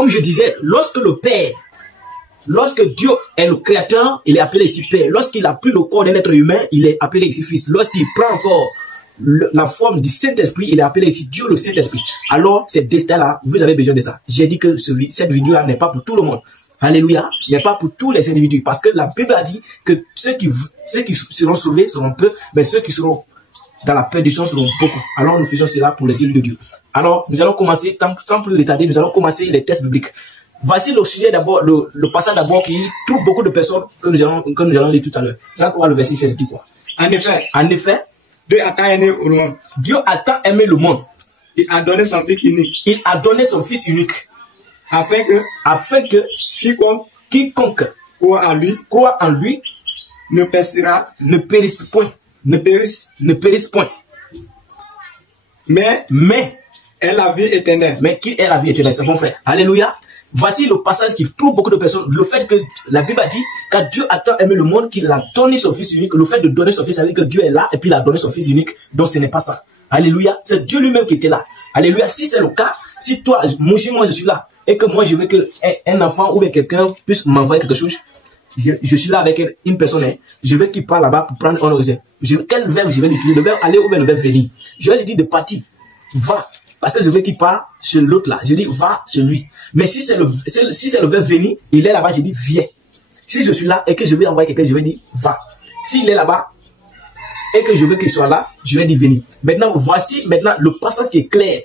Comme je disais, lorsque le Père, lorsque Dieu est le Créateur, il est appelé ici Père. Lorsqu'il a pris le corps d'un être humain, il est appelé ici Fils. Lorsqu'il prend encore la forme du Saint-Esprit, il est appelé ici Dieu le Saint-Esprit. Alors, ce destin-là, vous avez besoin de ça. J'ai dit que cette vidéo-là n'est pas pour tout le monde. Alléluia, n'est pas pour tous les individus. Parce que la Bible a dit que ceux qui seront sauvés seront peu, mais ceux qui seront dans la perdition seront beaucoup. Alors, nous faisons cela pour les îles de Dieu. Alors, nous allons commencer, sans plus retarder, nous allons commencer les textes bibliques. Voici le sujet d'abord, le passage d'abord qui trouve beaucoup de personnes que nous allons lire tout à l'heure. Jean 3, le verset 16 dit quoi? En effet, Dieu a tant aimé le monde. Dieu a tant aimé le monde. Il a donné son Fils unique. Il a donné son Fils unique. Afin que quiconque croit en lui ne périsse point. Ne périsse point. Mais est la vie éternelle. Mais qui est la vie éternelle? C'est mon frère. Alléluia. Voici le passage qui trouve beaucoup de personnes. Le fait que la Bible a dit, car Dieu a tant aimé le monde qu'il a donné son Fils unique. Le fait de donner son Fils, ça veut dire que Dieu est là et puis il a donné son Fils unique. Donc ce n'est pas ça. Alléluia. C'est Dieu lui-même qui était là. Alléluia. Si c'est le cas, si toi, moi je suis là et que moi je veux qu'un enfant ou quelqu'un puisse m'envoyer quelque chose, je suis là avec une personne, je veux qu'il parte là-bas pour prendre un réserve. Quel verbe je vais utiliser? Le verbe aller ou bien le verbe venir? Je vais lui dire de partir. Va. Parce que je veux qu'il parte chez l'autre là. Je dis va chez lui. Mais si c'est le verbe venir, il est là-bas, je dis viens. Si je suis là et que je vais envoyer quelqu'un, je vais dire va. S'il est là-bas et que je veux qu'il soit là, je vais dire venir. Maintenant, voici le passage qui est clair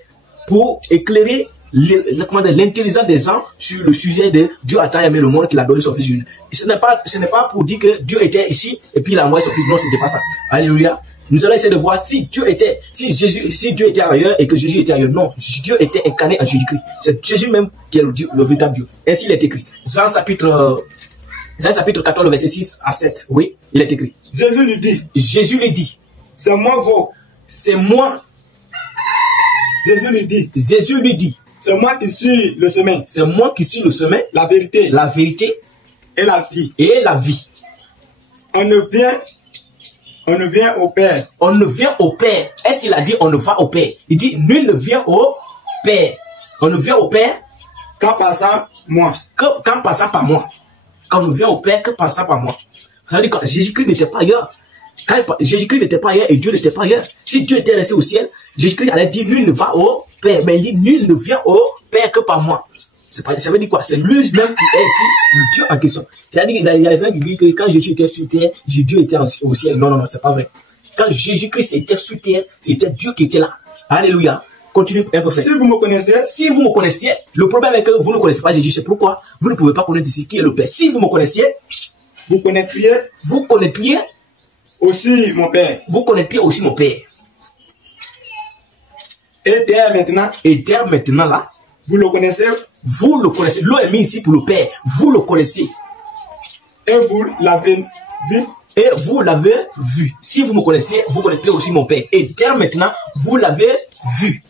pour éclairer l'intelligence des gens sur le sujet de Dieu a tant aimé le monde qu'il a donné son Fils unique. Ce n'est pas pour dire que Dieu était ici et puis il a envoyé son Fils. Non, ce n'était pas ça. Alléluia. Nous allons essayer de voir si Dieu était ailleurs et que Jésus était ailleurs. Non, Dieu était incarné en Jésus-Christ. C'est Jésus même qui est le véritable Dieu. Ainsi il est écrit. Jean chapitre 14, le verset 6 à 7. Oui, il est écrit. Jésus lui dit. C'est moi. Jésus lui dit. C'est moi qui suis le chemin. C'est moi qui suis le chemin. La vérité. Et la vie. On ne vient au Père. On ne vient au Père. Est-ce qu'il a dit on ne va au Père? Il dit nul ne vient au Père. On ne vient au Père qu'en passant moi. Qu'en passant par moi. Quand on ne vient au Père que passant par moi. Ça veut dire que Jésus-Christ n'était pas ailleurs. Jésus-Christ n'était pas ailleurs et Dieu n'était pas ailleurs. Si Dieu était resté au ciel, Jésus-Christ allait dire nul ne va au Père. Mais il dit nul ne vient au Père que par moi. Ça veut dire quoi? C'est lui-même qui est ici, le Dieu en question. C'est-à-dire qu'il y a des gens qui disent que quand Jésus était sur terre, Dieu était au ciel. Non, c'est pas vrai. Quand Jésus-Christ était sur terre, c'était Dieu qui était là. Alléluia. Continue un peu. Si vous me connaissiez, le problème est que vous ne connaissez pas Jésus. C'est pourquoi vous ne pouvez pas connaître ici qui est le Père. Si vous me connaissiez, vous connaîtriez aussi mon Père. Vous connaîtriez aussi mon Père. Et dès maintenant là, vous le connaissez. Vous le connaissez. L'eau est mise ici pour le Père. Vous le connaissez. Et vous l'avez vu. Si vous me connaissez, vous connaissez aussi mon Père. Et dès maintenant, vous l'avez vu.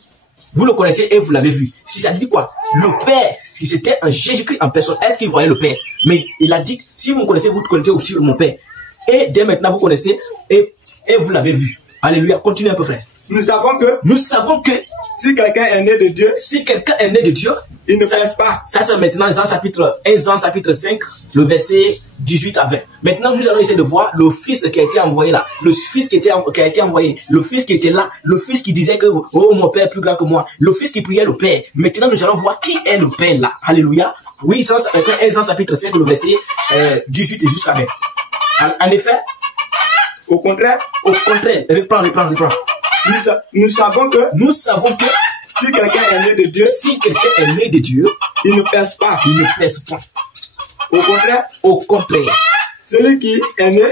Vous le connaissez et vous l'avez vu. Si ça dit quoi? Le Père, si c'était un Jésus-Christ en personne, est-ce qu'il voyait le Père? Mais il a dit, si vous me connaissez, vous connaissez aussi mon Père. Et dès maintenant, vous connaissez et vous l'avez vu. Alléluia. Continuez un peu, frère. Nous savons que si quelqu'un est né de Dieu, il ne pèse pas. Ça c'est maintenant Jean chapitre 5, le verset 18 à 20. Maintenant nous allons essayer de voir le Fils qui a été envoyé là. Le Fils qui a été envoyé. Le Fils qui était là. Le Fils qui disait que oh mon Père est plus grand que moi. Le Fils qui priait le Père. Maintenant nous allons voir qui est le Père là. Alléluia. Oui, Jean chapitre 5, le verset 18 et jusqu'à 20. En effet, au contraire, reprends. Nous savons que si quelqu'un est né de Dieu, il ne pèse pas. Au contraire. Celui qui est né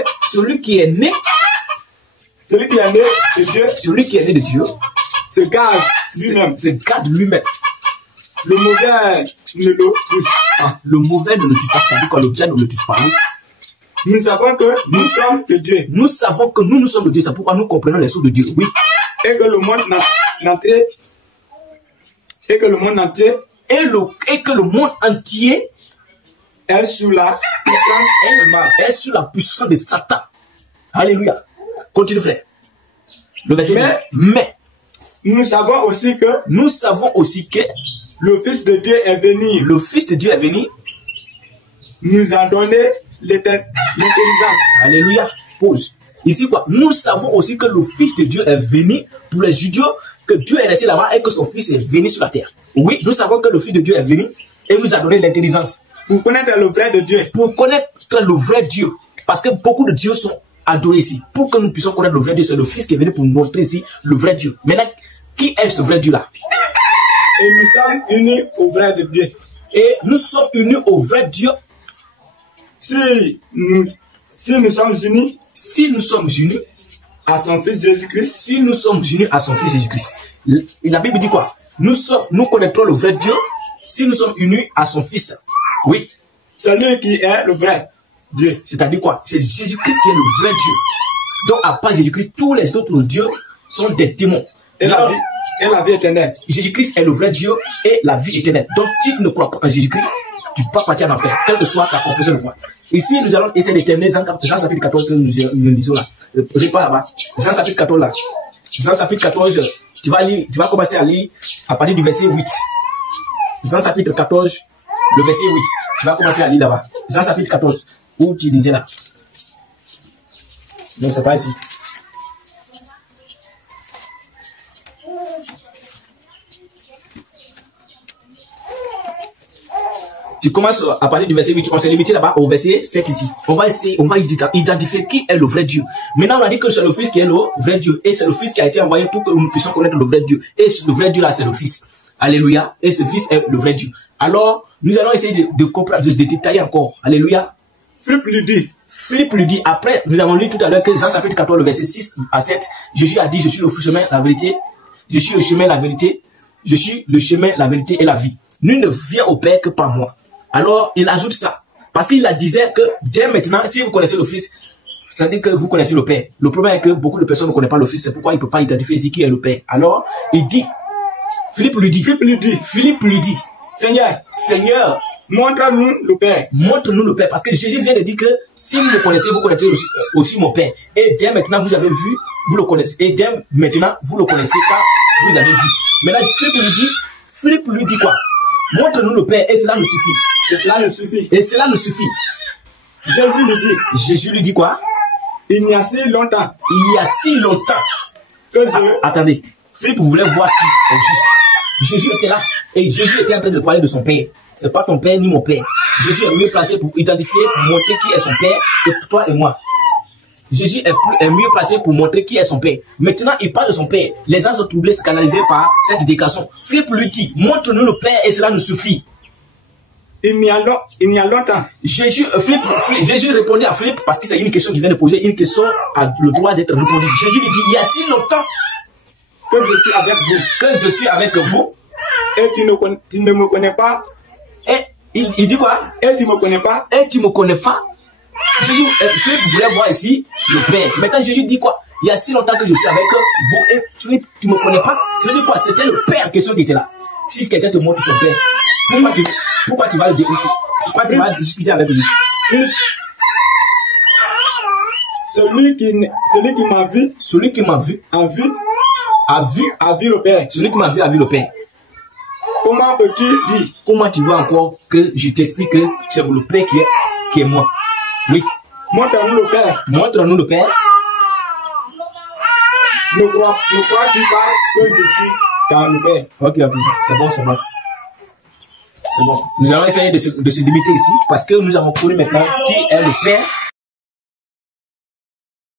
de Dieu, se garde lui-même. Le mauvais ne le touche pas. Le mauvais ne le touche pas. C'est-à-dire que le diable ne le touche pas. Oui. Nous savons que nous sommes de Dieu. Nous savons que nous sommes de Dieu. C'est pourquoi nous comprenons les choses de Dieu. Oui. Et que le monde entier est sous la puissance de Satan. Alléluia. Continue, frère. Le verset. Mais nous savons aussi que le Fils de Dieu est venu. Le Fils de Dieu est venu. Nous a donné l'intelligence. Alléluia. Pause. Ici quoi? Nous savons aussi que le Fils de Dieu est venu pour les Juifs, que Dieu est resté là-bas et que son Fils est venu sur la terre. Oui, nous savons que le Fils de Dieu est venu et nous a donné l'intelligence. Pour connaître le vrai de Dieu. Pour connaître le vrai Dieu. Parce que beaucoup de dieux sont adorés ici. Pour que nous puissions connaître le vrai Dieu, c'est le Fils qui est venu pour nous montrer ici le vrai Dieu. Maintenant, qui est ce vrai Dieu-là? Et nous sommes unis au vrai de Dieu. Et nous sommes unis au vrai Dieu. Si nous sommes unis. Si nous sommes unis à son Fils Jésus-Christ. Si nous sommes unis à son Fils Jésus-Christ. La Bible dit quoi? Nous connaîtrons le vrai Dieu si nous sommes unis à son Fils. Oui. Celui qui est le vrai Dieu. C'est-à-dire quoi? C'est Jésus-Christ qui est le vrai Dieu. Donc à part Jésus-Christ, tous les autres dieux sont des démons. Et la vie éternelle. Jésus-Christ est le vrai Dieu et la vie éternelle. Donc si tu ne crois pas en Jésus-Christ, tu peux pas partir en enfer, quelle que soit ta confession de foi. Ici, nous allons essayer de terminer Jean chapitre 14 que nous lisons là. Pas là-bas. Jean chapitre 14 là. Jean chapitre 14, tu vas commencer à lire à partir du verset 8. Jean chapitre 14, le verset 8. Tu vas commencer à lire là-bas. Jean chapitre 14, où tu disais là. Non, c'est pas ici. Tu commences à parler du verset 8, on s'est limité là-bas au verset 7 ici. On va identifier qui est le vrai Dieu. Maintenant, on a dit que c'est le Fils qui est le vrai Dieu. Et c'est le Fils qui a été envoyé pour que nous puissions connaître le vrai Dieu. Et le vrai Dieu là, c'est le Fils. Alléluia. Et ce Fils est le vrai Dieu. Alors, nous allons essayer de comprendre, de détailler encore. Alléluia. Philippe lui dit, après, nous avons lu tout à l'heure que Jean chapitre 14, le verset 6 à 7, Jésus a dit, je suis le chemin, la vérité, je suis le chemin, la vérité, je suis le chemin, la vérité et la vie. Nul ne vient au Père que par moi. Alors, il ajoute ça. Parce qu'il disait que dès maintenant, si vous connaissez le Fils, ça veut dire que vous connaissez le Père. Le problème est que beaucoup de personnes ne connaissent pas le Fils. C'est pourquoi il ne peut pas identifier ici qui est le Père. Alors, il dit, Philippe lui dit, Seigneur, montre-nous le Père. Montre-nous le Père. Parce que Jésus vient de dire que si vous me connaissez, vous connaissez aussi mon Père. Et dès maintenant, vous avez vu, vous le connaissez. Et dès maintenant, vous le connaissez car vous avez vu. Maintenant, Philippe lui dit quoi? Montre-nous le Père et cela nous suffit. Et cela nous suffit. Et cela nous suffit. Jésus lui dit quoi? Il y a si longtemps. Que attendez. Philippe voulait voir qui est juste. Jésus était là. Et Jésus était en train de parler de son Père. C'est pas ton Père ni mon Père. Jésus est mieux placé pour identifier, pour montrer qui est son Père que toi et moi. Jésus est mieux placé pour montrer qui est son Père. Maintenant, il parle de son Père. Les gens sont troublés, scandalisés par cette déclaration. Philippe lui dit, montre-nous le Père et cela nous suffit. Il y a longtemps. Jésus répondait à Philippe parce que c'est une question qu'il vient de poser. Une question a le droit d'être répondue. Jésus lui dit, il y a si longtemps que je suis avec vous. Et tu ne me connais pas. Et il dit quoi? Et tu me connais pas. Jésus, Philippe voulait voir ici le Père. Maintenant, Jésus dit quoi? Il y a si longtemps que je suis avec vous et Philippe, tu ne me connais pas. Ça veut dire quoi? C'était le Père question qui était là. Si quelqu'un te montre son Père, pourquoi tu vas le dire? Pourquoi tu vas discuter avec lui? Celui qui m'a vu. Celui qui m'a vu. A vu le Père. Celui qui m'a vu a vu le Père. Comment peux-tu dire? Comment tu vois encore que je t'explique que c'est le Père qui est moi? Oui. Montre-nous le Père. Montre-nous le Père. Ne crois-tu pas que je suis dans le Père? Ok, c'est bon. C'est bon. Nous allons essayer de se limiter ici parce que nous avons connu maintenant qui est le Père